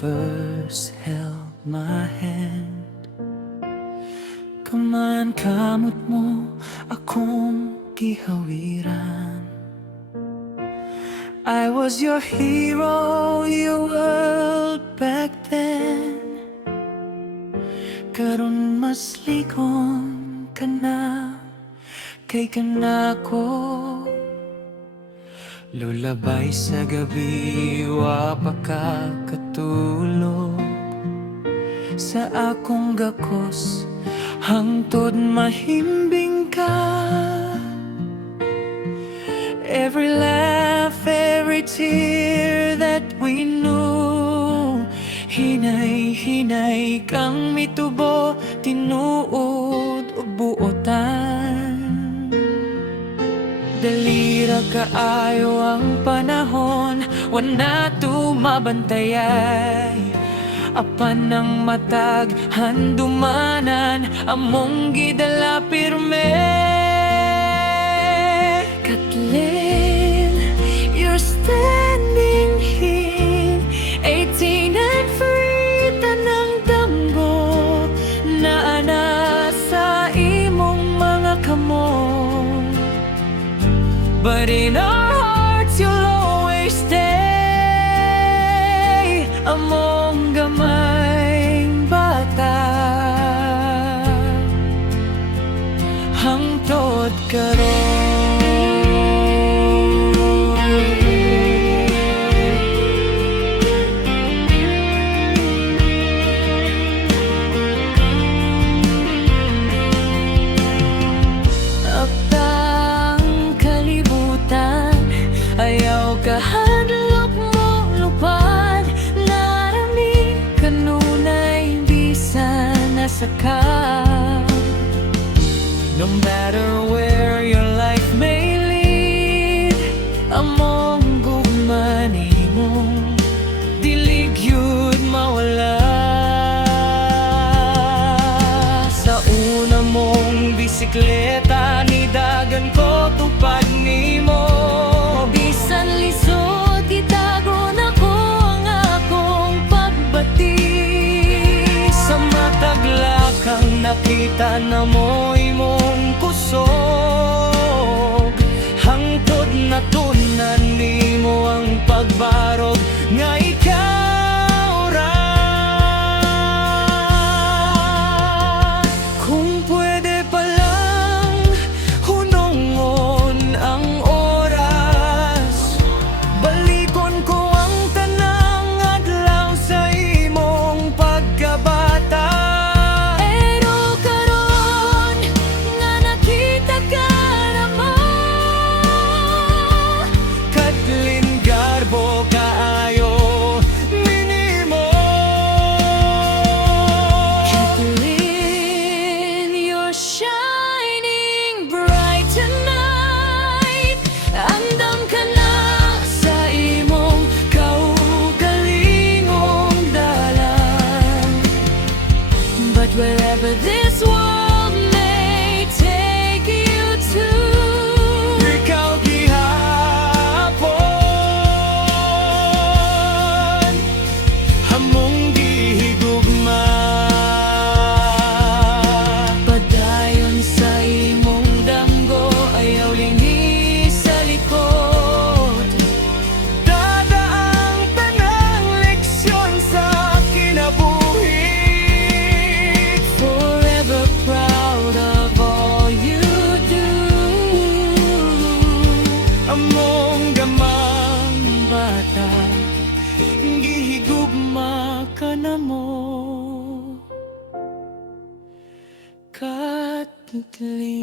first held my hand. Kamayan kamot mo akong gihawiran. I was your hero, your world back then. Karon mas likon ka na, kay kanako. Lulabay sa gabi, wa pa ka katulog. Sa akong gakos, hangtod mahimbing ka. Every laugh, every tear that we knew, hinay-hinay kang mitubo, tinuod o buotan. Dalira kaayo ang panahon, wana tumabantayay. Apan ng matag, handumanan, among gidala pirme. Kathleen, you're standing here, 18 and free, tanang damgo, naana sa imong mga kamot. But in our hearts you'll always stay, among gamayng bata, hangtod karon. Ayaw kahadlok mo lupad, narami kanunay bisan nasaka. No matter where your life may lead, among gugman mo, dilig yun mawala. Sa una mong bisikleta, nidagan ko tupad nimo. Kang nakita na mo imong kusog, hangtod na tunan nimo ang pagbarog nga ikaw ra. Kung pwede pa lang hunongon ang oras, balikon ko ang tanang adlaw sa imong pagkabata. Wherever this world may take you to, ikaw gihapon, among gihigugma. Padayon sa imong danggo, ayaw lingi sa likod. Dadaang tanang leksyon sa kinabuhi, among gamang bata, gihigugma ka na mo, Kathleen.